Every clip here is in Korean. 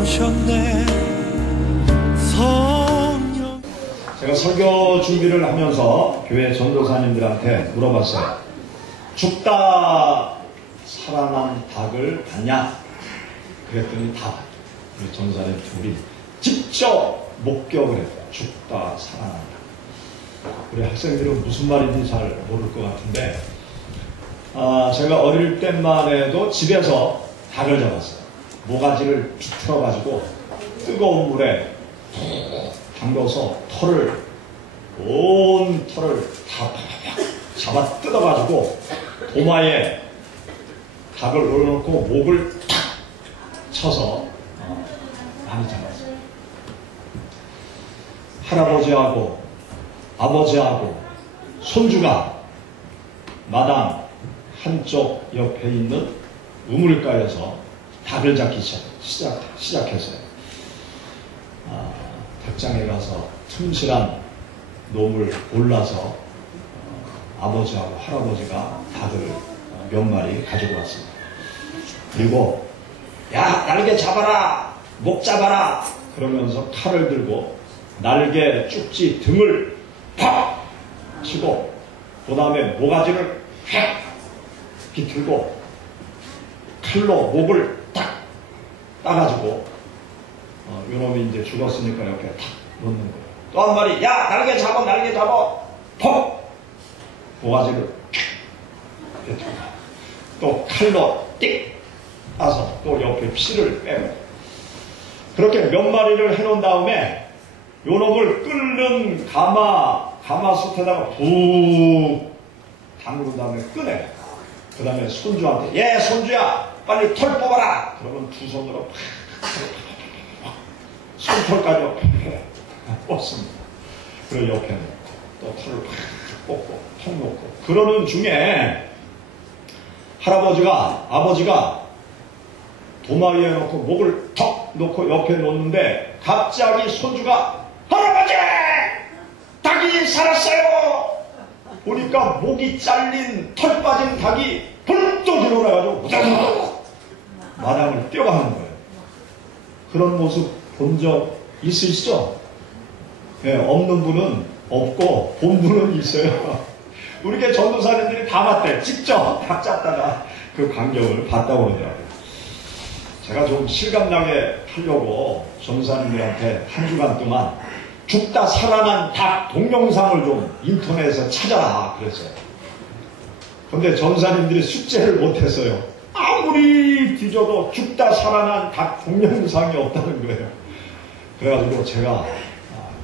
오셨네. 성령. 제가 설교 준비를 하면서 교회 전도사님들한테 물어봤어요. 죽다 살아난 닭을 봤냐? 그랬더니 우리 전도사님 둘이 직접 목격을 했다. 죽다 살아난 닭. 우리 학생들은 무슨 말인지 잘 모를 것 같은데, 제가 어릴 때만 해도 집에서 닭을 잡았어요. 모가지를 비틀어가지고 뜨거운 물에 담궈서 온 털을 다 잡아 뜯어가지고 도마에 닭을 올려놓고 목을 탁 쳐서 많이 잡았어요. 할아버지하고 아버지하고 손주가 마당 한쪽 옆에 있는 우물가에서 닭을 잡기 시작했어요. 닭장에 가서 틈실한 놈을 골라서 아버지하고 할아버지가 닭을 몇 마리 가지고 왔습니다. 그리고 야, 날개 잡아라, 목 잡아라 그러면서 칼을 들고 날개 쭉지 등을 팍 치고 그 다음에 모가지를 팍 비틀고 칼로 목을 딱 따가지고 요놈이 이제 죽었으니까 이렇게 탁 놓는 거예요. 또 한 마리, 야, 날개 잡아, 퍽! 모가지를 비틀고 또 칼로 띡 따서 또 옆에 피를 빼고 그렇게 몇 마리를 해놓은 다음에 요놈을 끓는 가마솥에다가 푹 담그는 다음에 꺼내. 그 다음에 손주한테, 예, 손주야, 빨리 털 뽑아라! 그러면 두 손으로 손털까지 뽑습니다. 그리고 옆에 또 털을 뽑고, 턱 놓고. 그러는 중에 아버지가 도마 위에 놓고 목을 턱 놓고 옆에 놓는데 갑자기 손주가 할아버지! 닭이 살았어요! 보니까 목이 잘린 털 빠진 닭이 벌떡 일어나가지고 우다다닥 마당을 뛰어가는 거예요. 그런 모습 본 적 있으시죠? 네, 없는 분은 없고 본 분은 있어요. 우리 게 전도사님들이 다 봤대. 직접 닭 잡다가 그 광경을 봤다고 그러더라고요. 제가 좀 실감나게 하려고 전도사님들한테 한 주간 동안 죽다 살아난 닭 동영상을 좀 인터넷에서 찾아라 그랬어요. 근데 전도사님들이 숙제를 못했어요. 아무리 뒤져도 죽다 살아난 닭 동영상이 없다는 거예요. 그래가지고 제가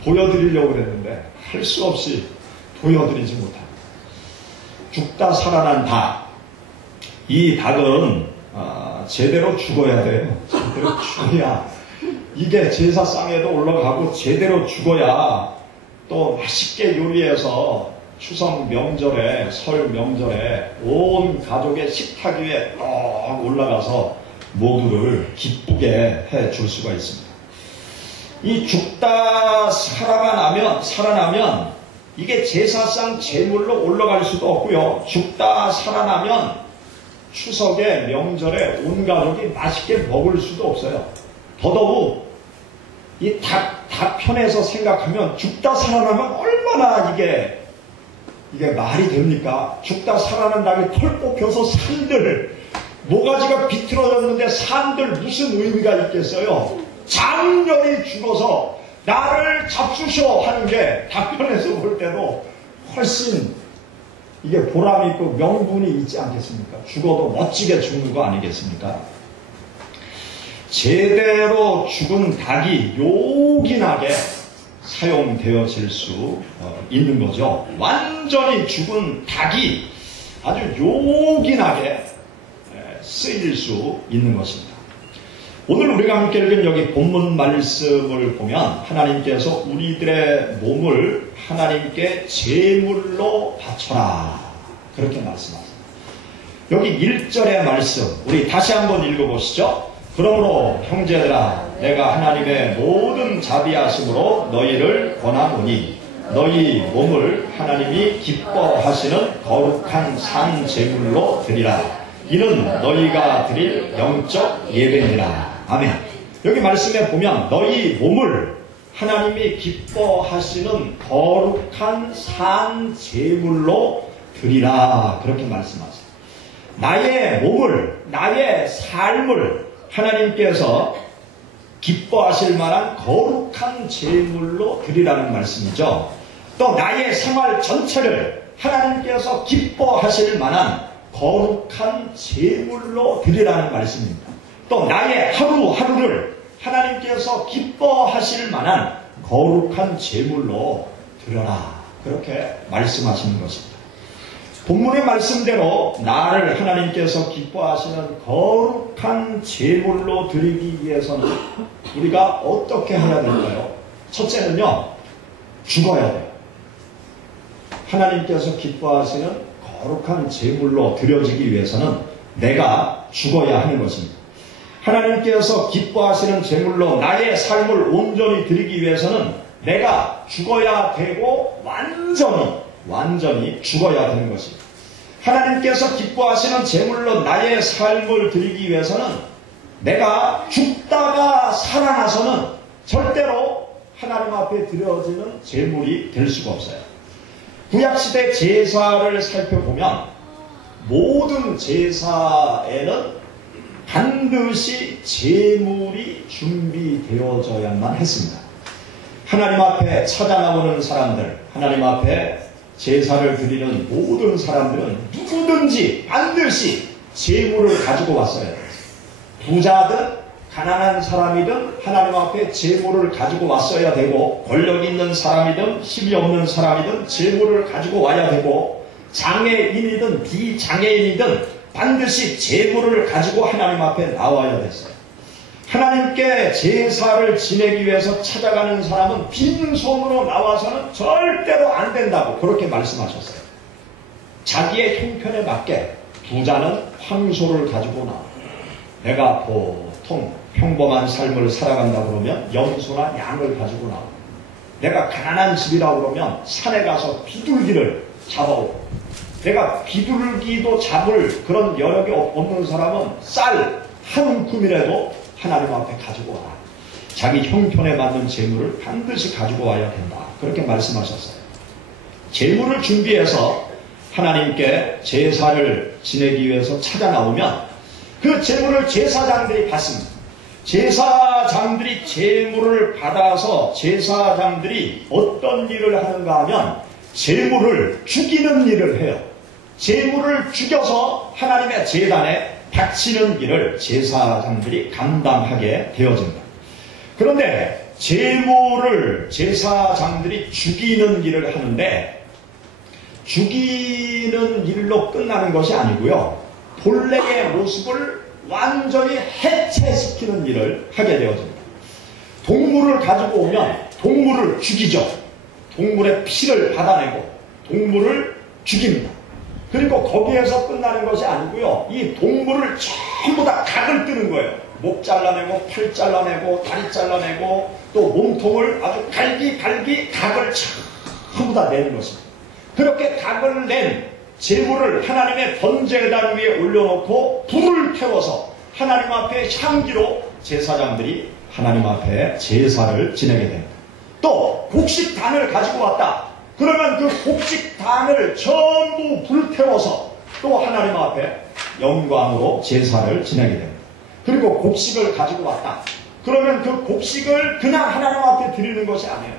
보여드리려고 그랬는데 할 수 없이 보여드리지 못합니다. 죽다 살아난 닭. 이 닭은 제대로 죽어야 돼요. 제대로 죽어야 이게 제사상에도 올라가고 제대로 죽어야 또 맛있게 요리해서 추석 명절에 설 명절에 온 가족의 식탁 위에 올라가서 모두를 기쁘게 해줄 수가 있습니다. 이 죽다 살아나면 이게 제사상 제물로 올라갈 수도 없고요. 죽다 살아나면 추석에 명절에 온 가족이 맛있게 먹을 수도 없어요. 더더욱 이 닭 편에서 생각하면 죽다 살아나면 얼마나 이게 말이 됩니까? 죽다 살아난 닭이 털 뽑혀서 산들 모가지가 비틀어졌는데 산들 무슨 의미가 있겠어요? 장렬히 죽어서 나를 잡수셔 하는 게 닭편에서 볼 때도 훨씬 이게 보람 있고 명분이 있지 않겠습니까? 죽어도 멋지게 죽는 거 아니겠습니까? 제대로 죽은 닭이 요긴하게 사용되어질 수 있는 거죠. 완전히 죽은 닭이 아주 요긴하게 쓰일 수 있는 것입니다. 오늘 우리가 함께 읽은 여기 본문 말씀을 보면 하나님께서 우리들의 몸을 하나님께 제물로 바쳐라 그렇게 말씀하십니다. 여기 1절의 말씀 우리 다시 한번 읽어보시죠. 그러므로 형제들아 내가 하나님의 모든 자비하심으로 너희를 권하노니 너희 몸을 하나님이 기뻐하시는 거룩한 산 제물로 드리라. 이는 너희가 드릴 영적 예배니라. 아멘. 여기 말씀에 보면 너희 몸을 하나님이 기뻐하시는 거룩한 산 제물로 드리라 그렇게 말씀하세요. 나의 몸을, 나의 삶을 하나님께서 기뻐하실 만한 거룩한 제물로 드리라는 말씀이죠. 또 나의 생활 전체를 하나님께서 기뻐하실 만한 거룩한 제물로 드리라는 말씀입니다. 또 나의 하루하루를 하나님께서 기뻐하실 만한 거룩한 제물로 드려라 그렇게 말씀하시는 것입니다. 본문의 말씀대로 나를 하나님께서 기뻐하시는 거룩한 제물로 드리기 위해서는 우리가 어떻게 해야 될까요? 첫째는요, 죽어야 돼요. 하나님께서 기뻐하시는 거룩한 제물로 드려지기 위해서는 내가 죽어야 하는 것입니다. 하나님께서 기뻐하시는 제물로 나의 삶을 온전히 드리기 위해서는 내가 죽어야 되고 완전히 죽어야 되는 것입니다. 하나님께서 기뻐하시는 제물로 나의 삶을 드리기 위해서는 내가 죽다가 살아나서는 절대로 하나님 앞에 드려지는 제물이 될 수가 없어요. 구약시대 제사를 살펴보면 모든 제사에는 반드시 제물이 준비되어져야만 했습니다. 하나님 앞에 찾아 나오는 사람들, 하나님 앞에 제사를 드리는 모든 사람들은 누구든지 반드시 제물을 가지고 왔어야 돼요. 부자든 가난한 사람이든 하나님 앞에 제물을 가지고 왔어야 되고, 권력 있는 사람이든 힘이 없는 사람이든 제물을 가지고 와야 되고, 장애인이든 비장애인이든 반드시 제물을 가지고 하나님 앞에 나와야 됐어요. 하나님께 제사를 지내기 위해서 찾아가는 사람은 빈손으로 나와서는 절대로 안 된다고 그렇게 말씀하셨어요. 자기의 형편에 맞게 부자는 황소를 가지고 나와. 내가 보통 평범한 삶을 살아간다 그러면 염소나 양을 가지고 나와. 내가 가난한 집이라 그러면 산에 가서 비둘기를 잡아오고, 내가 비둘기도 잡을 그런 여력이 없는 사람은 쌀 한 움큼이라도 하나님 앞에 가지고 와라. 자기 형편에 맞는 재물을 반드시 가지고 와야 된다. 그렇게 말씀하셨어요. 재물을 준비해서 하나님께 제사를 지내기 위해서 찾아 나오면 그 재물을 제사장들이 받습니다. 제사장들이 재물을 받아서 제사장들이 어떤 일을 하는가 하면 재물을 죽이는 일을 해요. 재물을 죽여서 하나님의 제단에 바치는 일을 제사장들이 감당하게 되어집니다. 그런데 재물을 제사장들이 죽이는 일을 하는데 죽이는 일로 끝나는 것이 아니고요. 본래의 모습을 완전히 해체시키는 일을 하게 되어집니다. 동물을 가지고 오면 동물을 죽이죠. 동물의 피를 받아내고 동물을 죽입니다. 그리고 거기에서 끝나는 것이 아니고요. 이 동물을 전부 다 각을 뜨는 거예요. 목 잘라내고 팔 잘라내고 다리 잘라내고 또 몸통을 아주 갈기 각을 전부 다 내는 것입니다. 그렇게 각을 낸 제물을 하나님의 번제단 위에 올려놓고 불을 태워서 하나님 앞에 향기로 제사장들이 하나님 앞에 제사를 지내게 됩니다. 또 곡식단을 가지고 왔다. 그러면 그 곡식단을 전부 불태워서 또 하나님 앞에 영광으로 제사를 지내게 됩니다. 그리고 곡식을 가지고 왔다. 그러면 그 곡식을 그냥 하나님 앞에 드리는 것이 아니에요.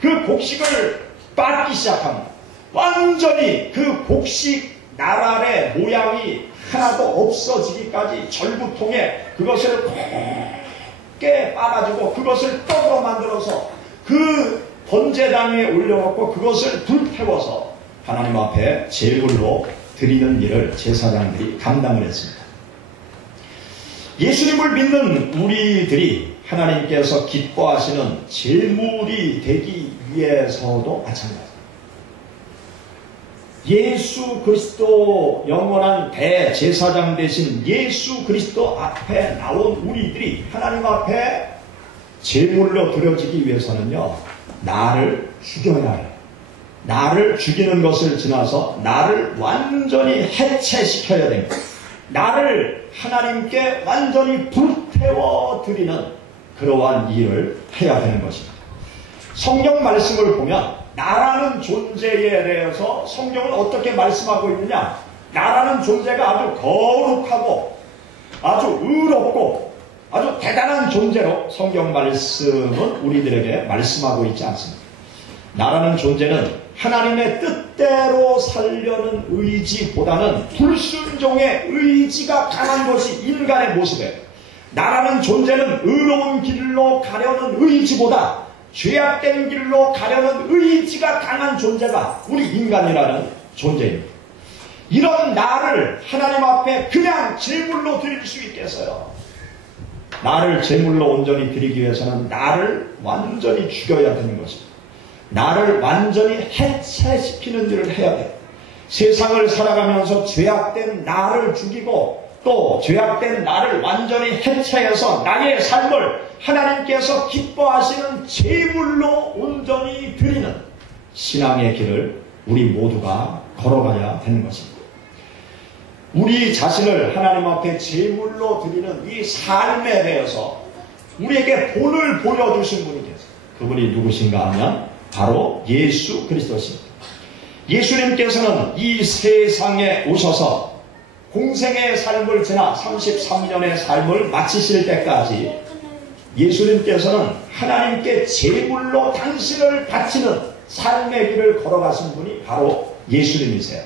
그 곡식을 빻기 시작합니다. 완전히 그 곡식 나랄의 모양이 하나도 없어지기까지 절구통에 그것을 곱게 빻아가지고 그것을 떡으로 만들어서 그 번제단 위에 올려놓고 그것을 불태워서 하나님 앞에 제물로 드리는 일을 제사장들이 감당을 했습니다. 예수님을 믿는 우리들이 하나님께서 기뻐하시는 제물이 되기 위해서도 마찬가지입니다. 예수 그리스도 영원한 대제사장 되신 예수 그리스도 앞에 나온 우리들이 하나님 앞에 제물로 드려지기 위해서는요, 나를 죽여야 해요. 나를 죽이는 것을 지나서 나를 완전히 해체시켜야 됩니다. 나를 하나님께 완전히 불태워 드리는 그러한 일을 해야 되는 것입니다. 성경 말씀을 보면 나라는 존재에 대해서 성경은 어떻게 말씀하고 있느냐? 나라는 존재가 아주 거룩하고 아주 의롭고 아주 대단한 존재로 성경 말씀은 우리들에게 말씀하고 있지 않습니다. 나라는 존재는 하나님의 뜻대로 살려는 의지보다는 불순종의 의지가 강한 것이 인간의 모습이에요. 나라는 존재는 의로운 길로 가려는 의지보다 죄악된 길로 가려는 의지가 강한 존재가 우리 인간이라는 존재입니다. 이런 나를 하나님 앞에 그냥 제물로 드릴 수 있겠어요? 나를 제물로 온전히 드리기 위해서는 나를 완전히 죽여야 되는 것입니다. 나를 완전히 해체시키는 일을 해야 돼요. 세상을 살아가면서 죄악된 나를 죽이고 또 죄악된 나를 완전히 해체해서 나의 삶을 하나님께서 기뻐하시는 제물로 온전히 드리는 신앙의 길을 우리 모두가 걸어가야 되는 것입니다. 우리 자신을 하나님 앞에 제물로 드리는 이 삶에 대해서 우리에게 본을 보여주신 분이 계세요. 그분이 누구신가 하면 바로 예수 그리스도십니다. 예수님께서는 이 세상에 오셔서 공생의 삶을 지나 33년의 삶을 마치실 때까지 예수님께서는 하나님께 제물로 당신을 바치는 삶의 길을 걸어가신 분이 바로 예수님이세요.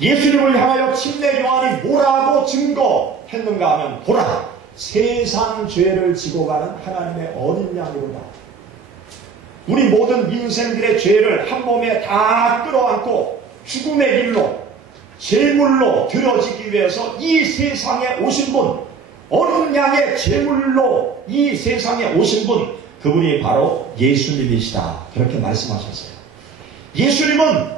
예수님을 향하여 침례 요한이 뭐라고 증거했는가 하면 보라, 세상 죄를 지고 가는 하나님의 어린 양이로다. 우리 모든 인생들의 죄를 한 몸에 다 끌어안고 죽음의 길로 제물로 들어지기 위해서 이 세상에 오신 분, 어린 양의 제물로 이 세상에 오신 분, 그분이 바로 예수님이시다. 그렇게 말씀하셨어요. 예수님은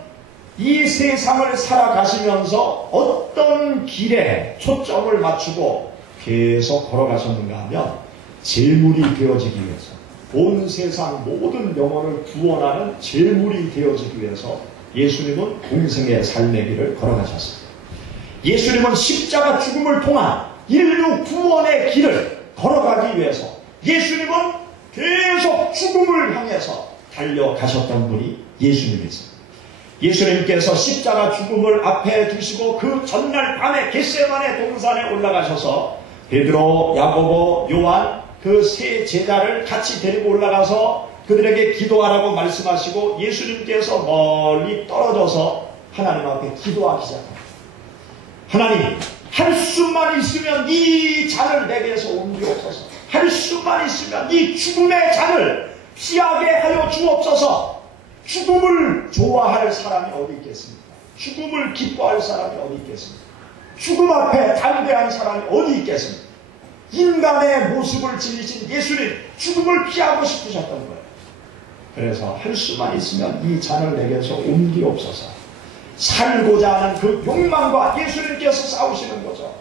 이 세상을 살아가시면서 어떤 길에 초점을 맞추고 계속 걸어가셨는가 하면 제물이 되어지기 위해서, 온 세상 모든 영혼을 구원하는 제물이 되어지기 위해서 예수님은 공생의 삶의 길을 걸어가셨습니다. 예수님은 십자가 죽음을 통한 인류 구원의 길을 걸어가기 위해서 예수님은 계속 죽음을 향해서 달려가셨던 분이 예수님이십니다. 예수님께서 십자가 죽음을 앞에 두시고 그 전날 밤에 겟세마네 동산에 올라가셔서 베드로, 야고보, 요한 그 세 제자를 같이 데리고 올라가서 그들에게 기도하라고 말씀하시고 예수님께서 멀리 떨어져서 하나님 앞에 기도하기 시작합니다. 하나님, 할 수만 있으면 이 잔을 내게서 옮기옵소서. 할 수만 있으면 이 죽음의 잔을 피하게 하여 주옵소서. 죽음을 좋아할 사람이 어디 있겠습니까? 죽음을 기뻐할 사람이 어디 있겠습니까? 죽음 앞에 담대한 사람이 어디 있겠습니까? 인간의 모습을 지니신 예수님, 죽음을 피하고 싶으셨던 거예요. 그래서 할 수만 있으면 이 잔을 내게서 옮기옵소서. 살고자 하는 그 욕망과 예수님께서 싸우시는 거죠.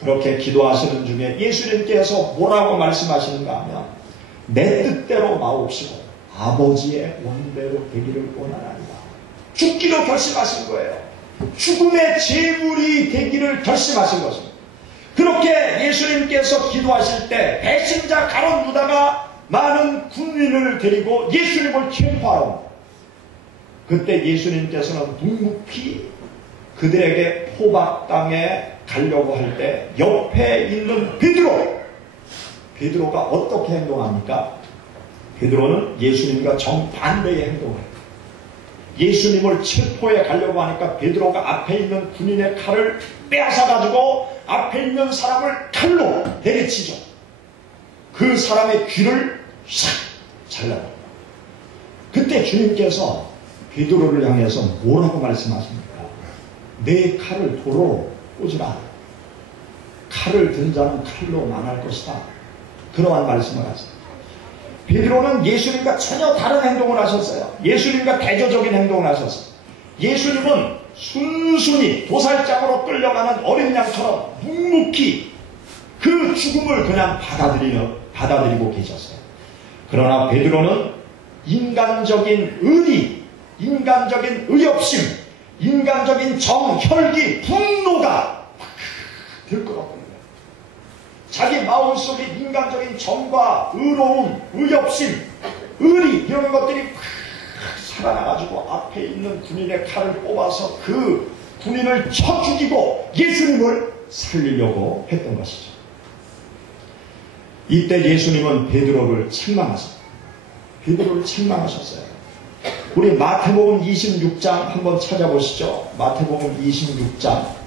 그렇게 기도하시는 중에 예수님께서 뭐라고 말씀하시는가 하면 내 뜻대로 마옵시고 아버지의 원대로 되기를 원하나이다. 죽기로 결심하신 거예요. 죽음의 제물이 되기를 결심하신 것입니다. 그렇게 예수님께서 기도하실 때 배신자 가룟 유다가 많은 군인을 데리고 예수님을 체포하러 옵니다. 그때 예수님께서는 묵묵히 그들에게 포박당에 가려고 할 때 옆에 있는 베드로가 어떻게 행동합니까? 베드로는 예수님과 정반대의 행동을 해요. 예수님을 체포해 가려고 하니까 베드로가 앞에 있는 군인의 칼을 빼앗아가지고 앞에 있는 사람을 칼로 내리치죠. 그 사람의 귀를 싹 잘라요. 그때 주님께서 베드로를 향해서 뭐라고 말씀하십니까? 내 칼을 도로 꽂으라. 칼을 든 자는 칼로 망할 것이다. 그러한 말씀을 하십니다. 베드로는 예수님과 전혀 다른 행동을 하셨어요. 예수님과 대조적인 행동을 하셨어요. 예수님은 순순히 도살장으로 끌려가는 어린 양처럼 묵묵히 그 죽음을 그냥 받아들이고 계셨어요. 그러나 베드로는 인간적인 의리, 인간적인 의협심, 인간적인 정, 혈기, 분노가 들끓었던 거예요. 자기 마음속에 인간적인 정과 의로움, 의협심, 의리 이런 것들이 팍 살아나가지고 앞에 있는 군인의 칼을 뽑아서 그 군인을 쳐 죽이고 예수님을 살리려고 했던 것이죠. 이때 예수님은 베드로를 책망하셨어요. 베드로를 책망하셨어요. 우리 마태복음 26장 한번 찾아보시죠. 마태복음 26장.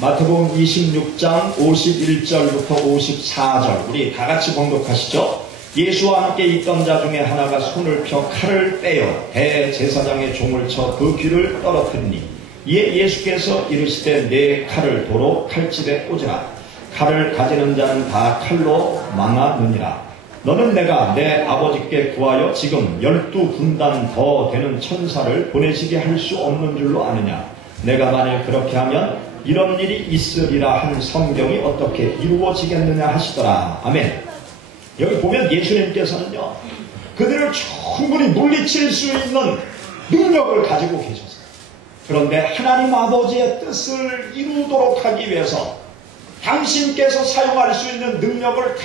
마태복음 26장 51절부터 54절 우리 다같이 봉독하시죠. 예수와 함께 있던 자 중에 하나가 손을 펴 칼을 빼어 대제사장의 종을 쳐 그 귀를 떨어뜨리니 이에 예수께서 이르시되 내 칼을 도로 칼집에 꽂으라. 칼을 가지는 자는 다 칼로 망하느니라. 너는 내가 내 아버지께 구하여 지금 12군단 더 되는 천사를 보내시게 할 수 없는 줄로 아느냐. 내가 만일 그렇게 하면 이런 일이 있으리라 한 성경이 어떻게 이루어지겠느냐 하시더라. 아멘. 여기 보면 예수님께서는요, 그들을 충분히 물리칠 수 있는 능력을 가지고 계셨어요. 그런데 하나님 아버지의 뜻을 이루도록 하기 위해서 당신께서 사용할 수 있는 능력을 다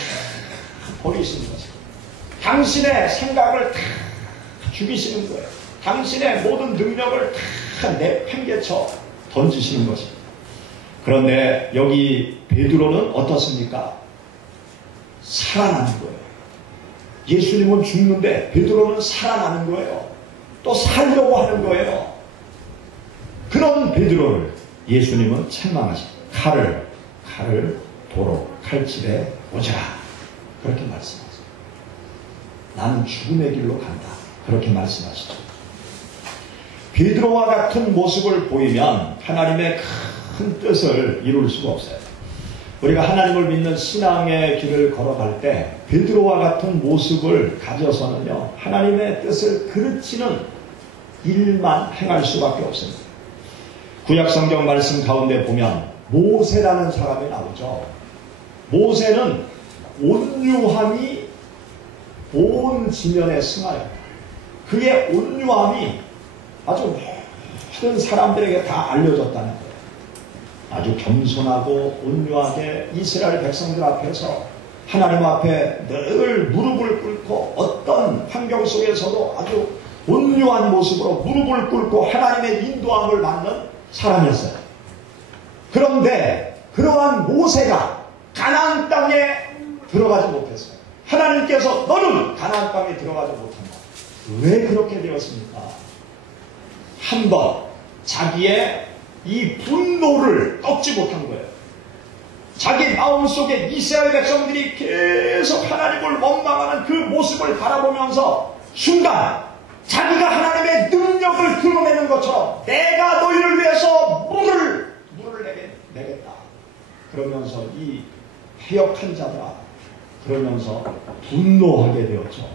버리시는 것이에요. 당신의 생각을 다 죽이시는 거예요. 당신의 모든 능력을 다 내팽개쳐 던지시는 것입니다. 그런데 여기 베드로는 어떻습니까? 살아나는 거예요. 예수님은 죽는데 베드로는 살아나는 거예요. 또 살려고 하는 거예요. 그런 베드로를 예수님은 책망하십니다. 칼을 도로 칼집에 꽂으라. 그렇게 말씀하세요. 나는 죽음의 길로 간다. 그렇게 말씀하시죠. 베드로와 같은 모습을 보이면 하나님의 큰 뜻을 이룰 수가 없어요. 우리가 하나님을 믿는 신앙의 길을 걸어갈 때 베드로와 같은 모습을 가져서는요, 하나님의 뜻을 그르치는 일만 행할 수밖에 없습니다. 구약성경 말씀 가운데 보면 모세라는 사람이 나오죠. 모세는 온유함이 온 지면에 승하여 그의 온유함이 아주 모든 사람들에게 다 알려졌다는 거예요. 아주 겸손하고 온유하게 이스라엘 백성들 앞에서 하나님 앞에 늘 무릎을 꿇고 어떤 환경 속에서도 아주 온유한 모습으로 무릎을 꿇고 하나님의 인도함을 받는 사람이었어요. 그런데 그러한 모세가 가나안 땅에 들어가지 못했어요. 하나님께서 너는 가나안 땅에 들어가지 못한다. 왜 그렇게 되었습니까? 한번 자기의 이 분노를 꺾지 못한 거예요. 자기 마음속에 이스라엘 백성들이 계속 하나님을 원망하는 그 모습을 바라보면서 순간 자기가 하나님의 능력을 드러내는 것처럼 내가 너희를 위해서 물을 내겠다. 그러면서 이 해역한 자들아 그러면서 분노하게 되었죠.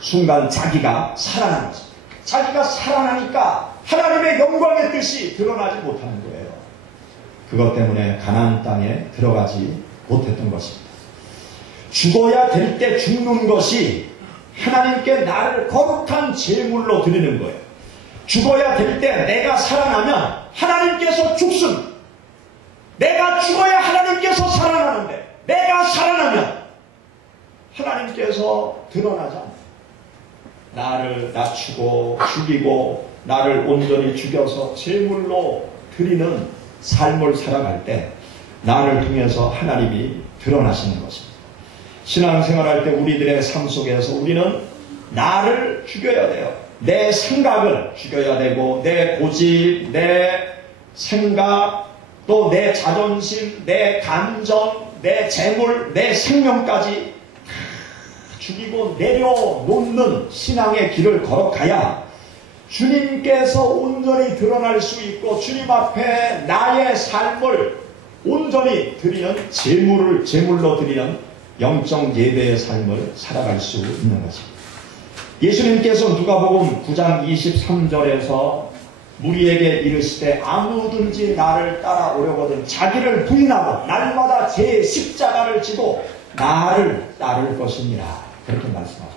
순간 자기가 살아난 거죠. 자기가 살아나니까 하나님의 영광의 뜻이 드러나지 못하는 거예요. 그것 때문에 가나안 땅에 들어가지 못했던 것입니다. 죽어야 될 때 죽는 것이 하나님께 나를 거룩한 제물로 드리는 거예요. 죽어야 될 때 내가 살아나면 하나님께서 죽음. 내가 죽어야 하나님께서 살아나는데 내가 살아나면 하나님께서 드러나지 않아요. 나를 낮추고 죽이고 나를 온전히 죽여서 제물로 드리는 삶을 살아갈 때 나를 통해서 하나님이 드러나시는 것입니다. 신앙생활할 때 우리들의 삶 속에서 우리는 나를 죽여야 돼요. 내 생각을 죽여야 되고 내 고집, 내 생각, 또 내 자존심, 내 감정, 내 재물, 내 생명까지 죽이고 내려놓는 신앙의 길을 걸어가야 주님께서 온전히 드러날 수 있고 주님 앞에 나의 삶을 온전히 드리는 제물로 드리는 영적 예배의 삶을 살아갈 수 있는 것입니다. 예수님께서 누가복음 9장 23절에서 무리에게 이르시되 아무든지 나를 따라오려거든 자기를 부인하고 날마다 제 십자가를 지고 나를 따를 것이니라. 그렇게 말씀하셨습니다.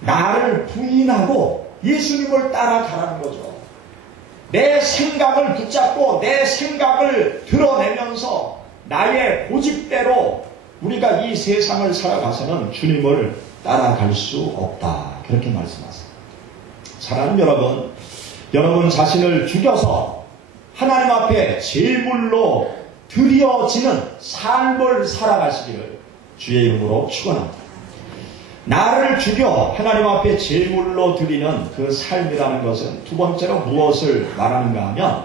나를 부인하고 예수님을 따라가라는 거죠. 내 생각을 붙잡고 내 생각을 드러내면서 나의 고집대로 우리가 이 세상을 살아가서는 주님을 따라갈 수 없다. 그렇게 말씀하세요. 사랑하는 여러분, 여러분 자신을 죽여서 하나님 앞에 제물로 드려지는 삶을 살아가시기를 주의 이름으로 축원합니다. 나를 죽여 하나님 앞에 제물로 드리는 그 삶이라는 것은 두 번째로 무엇을 말하는가 하면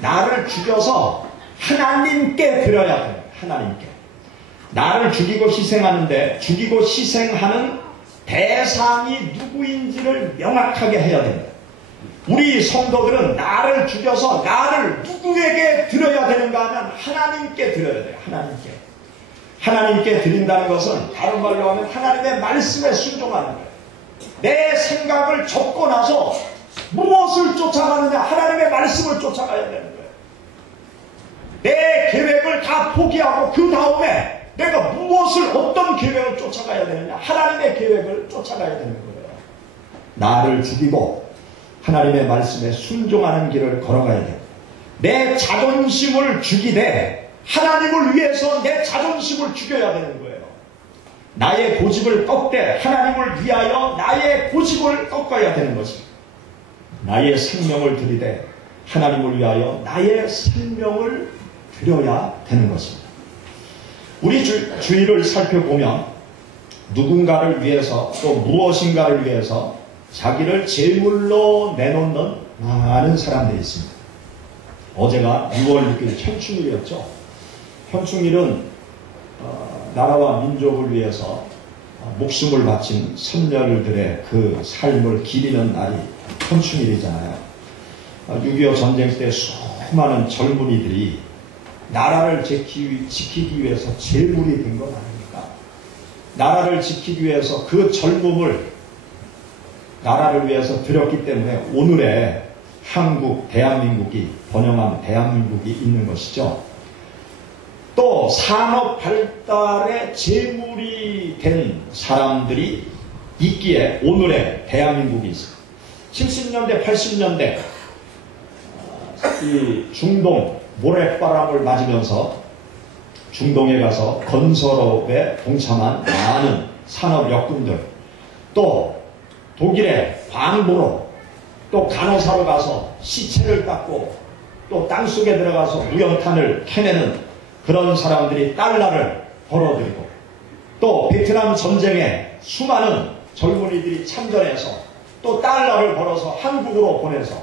나를 죽여서 하나님께 드려야 돼요. 하나님께. 나를 죽이고 희생하는데 죽이고 희생하는 대상이 누구인지를 명확하게 해야 됩니다. 우리 성도들은 나를 죽여서 나를 누구에게 드려야 되는가 하면 하나님께 드려야 돼요. 하나님께. 하나님께 드린다는 것은 다른 말로 하면 하나님의 말씀에 순종하는 거예요. 내 생각을 접고 나서 무엇을 쫓아가느냐? 하나님의 말씀을 쫓아가야 되는 거예요. 내 계획을 다 포기하고 그 다음에 내가 무엇을 어떤 계획을 쫓아가야 되느냐? 하나님의 계획을 쫓아가야 되는 거예요. 나를 죽이고 하나님의 말씀에 순종하는 길을 걸어가야 돼요. 내 자존심을 죽이되 하나님을 위해서 내 자존심을 죽여야 되는 거예요. 나의 고집을 꺾되 하나님을 위하여 나의 고집을 꺾어야 되는 것입니다. 나의 생명을 드리되 하나님을 위하여 나의 생명을 드려야 되는 것입니다. 우리 주위를 살펴보면 누군가를 위해서 또 무엇인가를 위해서 자기를 제물로 내놓는 많은 사람들이 있습니다. 어제가 6월 6일 현충일이었죠. 현충일은 나라와 민족을 위해서 목숨을 바친 선열들의 그 삶을 기리는 날이 현충일이잖아요. 6.25 전쟁 때 수많은 젊은이들이 나라를 지키기 위해서 제물이 된 것 아닙니까? 나라를 지키기 위해서 그 젊음을 나라를 위해서 드렸기 때문에 오늘의 한국, 대한민국이 번영한 대한민국이 있는 것이죠. 또 산업 발달의 제물이 된 사람들이 있기에 오늘의 대한민국이 있습니다. 70년대, 80년대 이 중동 모래바람을 맞으면서 중동에 가서 건설업에 동참한 많은 산업 역군들, 또 독일의 광부로, 또 간호사로 가서 시체를 닦고 또 땅속에 들어가서 무연탄을 캐내는 그런 사람들이 달러를 벌어들이고, 또 베트남 전쟁에 수많은 젊은이들이 참전해서 또 달러를 벌어서 한국으로 보내서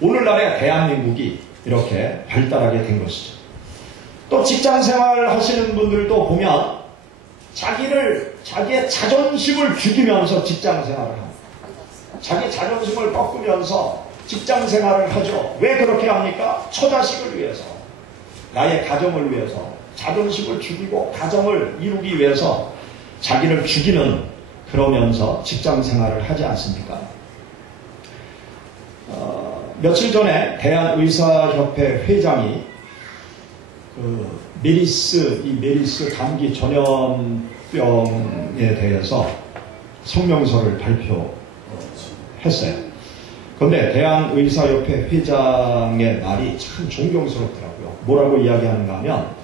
오늘날의 대한민국이 이렇게 발달하게 된 것이죠. 또 직장생활 하시는 분들도 보면 자기의 자존심을 죽이면서 직장생활을 합니다. 자기 자존심을 꺾으면서 직장생활을 하죠. 왜 그렇게 합니까? 처자식을 위해서, 나의 가정을 위해서 자존심을 죽이고 가정을 이루기 위해서 자기를 죽이는, 그러면서 직장생활을 하지 않습니까? 며칠 전에 대한의사협회 회장이 메리스 감기 전염병에 대해서 성명서를 발표했어요. 그런데 대한의사협회 회장의 말이 참 존경스럽더라고요. 뭐라고 이야기하는가 하면,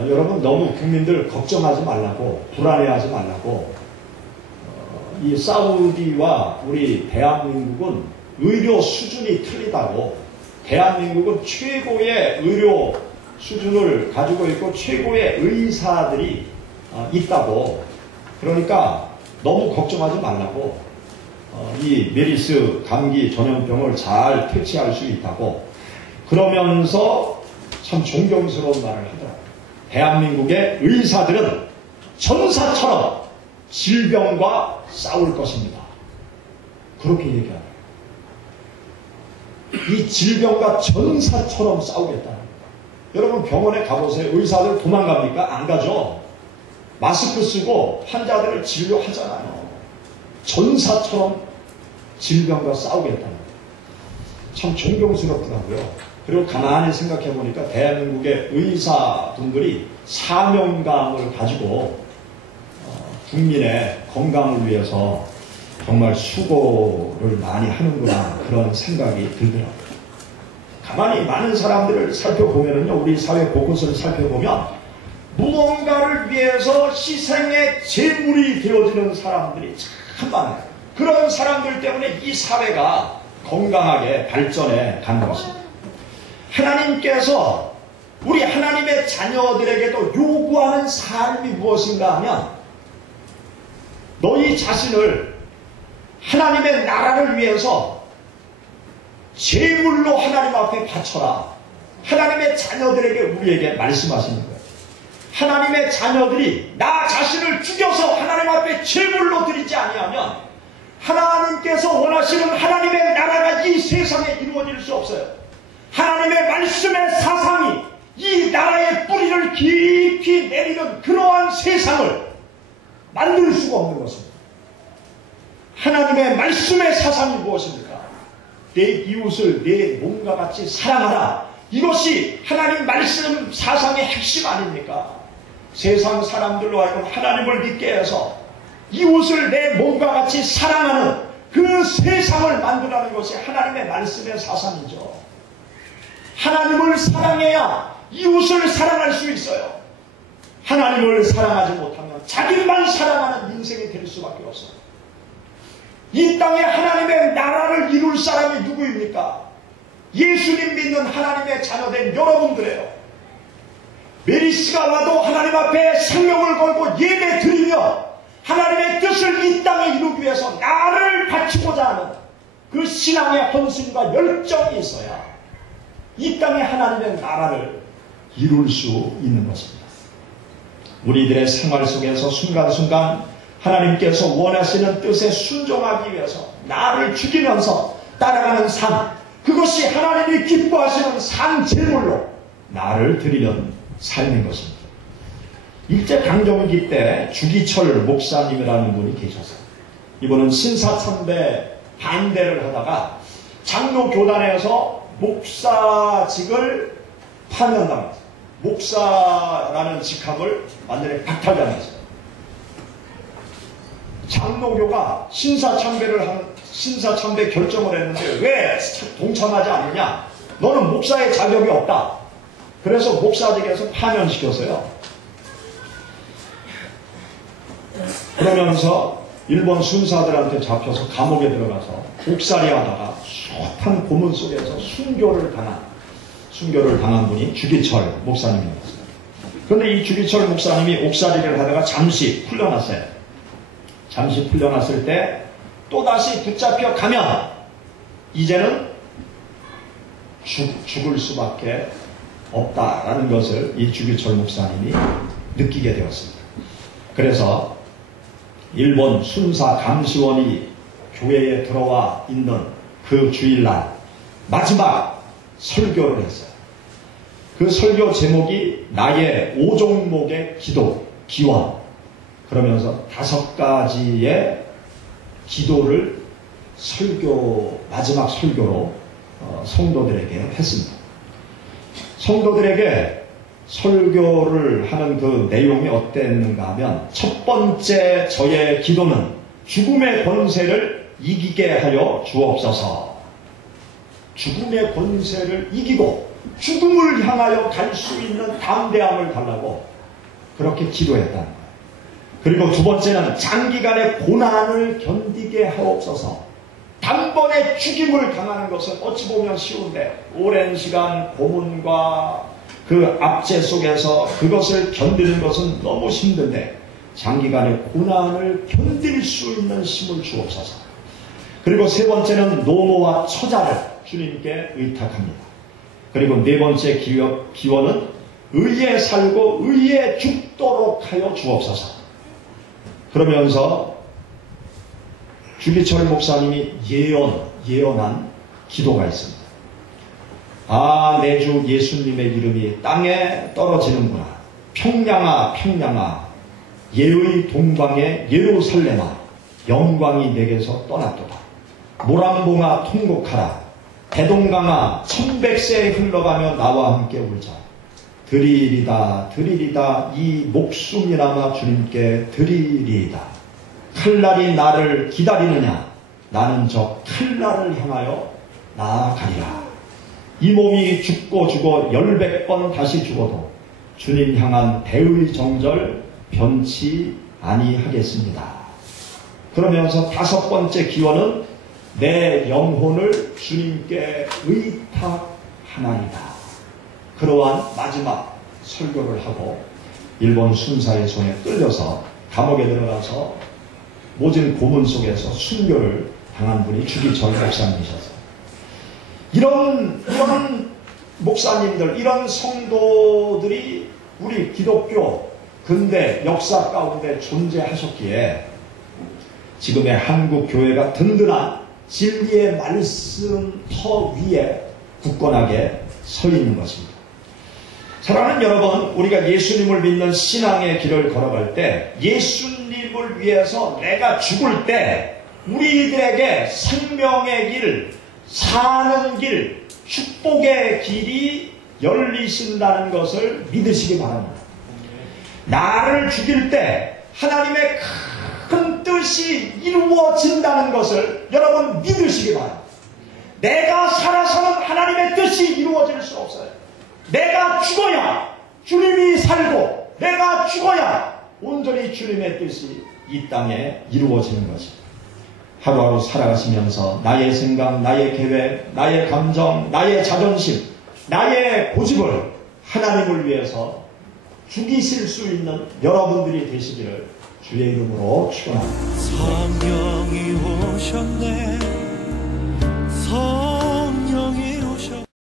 여러분 너무 국민들 걱정하지 말라고, 불안해하지 말라고, 이 사우디와 우리 대한민국은 의료 수준이 틀리다고, 대한민국은 최고의 의료 수준을 가지고 있고 최고의 의사들이 있다고, 그러니까 너무 걱정하지 말라고, 이 메리스 감기 전염병을 잘 퇴치할 수 있다고, 그러면서 참 존경스러운 말을 하더라고요. 대한민국의 의사들은 전사처럼 질병과 싸울 것입니다. 그렇게 얘기합니다. 이 질병과 전사처럼 싸우겠다는 거예요. 여러분 병원에 가보세요. 의사들 도망갑니까? 안 가죠. 마스크 쓰고 환자들을 진료하잖아요. 전사처럼 질병과 싸우겠다는 거예요. 참 존경스럽더라고요. 그리고 가만히 생각해 보니까 대한민국의 의사분들이 사명감을 가지고 국민의 건강을 위해서 정말 수고를 많이 하는구나 그런 생각이 들더라고요. 가만히 많은 사람들을 살펴보면요, 우리 사회 곳곳을 살펴보면 무언가를 위해서 희생의 제물이 되어지는 사람들이 참 많아요. 그런 사람들 때문에 이 사회가 건강하게 발전해 가는 것입니다. 하나님께서 우리 하나님의 자녀들에게도 요구하는 삶이 무엇인가 하면 너희 자신을 하나님의 나라를 위해서 제물로 하나님 앞에 바쳐라. 하나님의 자녀들에게 우리에게 말씀하시는 거예요. 하나님의 자녀들이 나 자신을 죽여서 하나님 앞에 제물로 드리지 아니하면 하나님께서 원하시는 하나님의 나라가 이 세상에 이루어질 수 없어요. 하나님의 말씀의 사상이 이 나라의 뿌리를 깊이 내리는 그러한 세상을 만들 수가 없는 것입니다. 하나님의 말씀의 사상이 무엇입니까? 내 이웃을 내 몸과 같이 사랑하라. 이것이 하나님 말씀 사상의 핵심 아닙니까? 세상 사람들로 하여금 하나님을 믿게 해서 이웃을 내 몸과 같이 사랑하는 그 세상을 만들라는 것이 하나님의 말씀의 사상이죠. 하나님을 사랑해야 이웃을 사랑할 수 있어요. 하나님을 사랑하지 못하면 자기만 사랑하는 인생이 될 수밖에 없어요. 이 땅에 하나님의 나라를 이룰 사람이 누구입니까? 예수님 믿는 하나님의 자녀된 여러분들이에요. 메리스가 와도 하나님 앞에 생명을 걸고 예배 드리며 하나님의 뜻을 이 땅에 이루기 위해서 나를 바치고자 하는 그 신앙의 헌신과 열정이 있어야 이 땅에 하나님의 나라를 이룰 수 있는 것입니다. 우리들의 생활 속에서 순간순간 하나님께서 원하시는 뜻에 순종하기 위해서 나를 죽이면서 따라가는 삶, 그것이 하나님이 기뻐하시는 산 제물로 나를 드리는 삶인 것입니다. 일제강점기 때 주기철 목사님이라는 분이 계셨어요. 이분은 신사참배 반대를 하다가 장로교단에서 목사직을 파면당했어요. 목사라는 직함을 완전히 박탈당했어요. 장로교가 신사참배 결정을 했는데 왜 동참하지 않느냐? 너는 목사의 자격이 없다. 그래서 목사직에서 파면시켰어요. 그러면서 일본 순사들한테 잡혀서 감옥에 들어가서 옥살이 하다가 숱한 고문 속에서 순교를 당한 분이 주기철 목사님이었어요. 그런데 이 주기철 목사님이 옥살이를 하다가 잠시 풀려났어요. 잠시 풀려났을 때 또다시 붙잡혀 가면 이제는 죽을 수밖에 없다라는 것을 이 주기철 목사님이 느끼게 되었습니다. 그래서 일본 순사 감시원이 교회에 들어와 있는 그 주일날 마지막 설교를 했어요. 그 설교 제목이 나의 5종목의 기원. 그러면서 5가지의 기도를 마지막 설교로 성도들에게 했습니다. 성도들에게 설교를 하는 그 내용이 어땠는가 하면 첫 번째 저의 기도는 죽음의 권세를 이기게 하여 주옵소서. 죽음의 권세를 이기고 죽음을 향하여 갈 수 있는 담대함을 달라고 그렇게 기도했다는 거예요. 그리고 두 번째는 장기간의 고난을 견디게 하옵소서. 단번에 죽임을 당하는 것은 어찌 보면 쉬운데 오랜 시간 고문과 그 압제 속에서 그것을 견디는 것은 너무 힘든데 장기간의 고난을 견딜 수 있는 힘을 주옵소서. 그리고 세 번째는 노모와 처자를 주님께 의탁합니다. 그리고 네 번째 기원은 의에 살고 의에 죽도록 하여 주옵소서. 그러면서 주기철 목사님이 예언한 기도가 있습니다. 아, 내 주 예수님의 이름이 땅에 떨어지는구나. 평양아, 평양아, 예의 동방의 예루살렘아, 영광이 내게서 떠났도다. 모란봉아, 통곡하라. 대동강아, 1100세 흘러가며 나와 함께 울자. 드리리다, 드리리다, 이 목숨이나마 주님께 드리리다. 칼날이 나를 기다리느냐? 나는 저 칼날을 향하여 나아가리라. 이 몸이 죽고 10번 다시 죽어도 주님 향한 대의 정절 변치 아니하겠습니다. 그러면서 5번째 기원은 내 영혼을 주님께 의탁하나이다. 그러한 마지막 설교를 하고 일본 순사의 손에 끌려서 감옥에 들어가서 모진 고문 속에서 순교를 당한 분이 주기철 목사님이셨어요. 이런 목사님들, 이런 성도들이 우리 기독교 근대 역사 가운데 존재하셨기에 지금의 한국 교회가 든든한 진리의 말씀터 위에 굳건하게 서 있는 것입니다. 사랑하는 여러분, 우리가 예수님을 믿는 신앙의 길을 걸어갈 때 예수님을 위해서 내가 죽을 때 우리들에게 생명의 길, 사는 길, 축복의 길이 열리신다는 것을 믿으시기 바랍니다. 나를 죽일 때 하나님의 큰 뜻이 이루어진다는 것을 여러분 믿으시기 바랍니다. 내가 살아서는 하나님의 뜻이 이루어질 수 없어요. 내가 죽어야 주님이 살고 내가 죽어야 온전히 주님의 뜻이 이 땅에 이루어지는 것입니다. 하루하루 살아가시면서 나의 생각, 나의 계획, 나의 감정, 나의 자존심, 나의 고집을 하나님을 위해서 죽이실 수 있는 여러분들이 되시기를 주의 이름으로 축원합니다. 성령이 오셨네.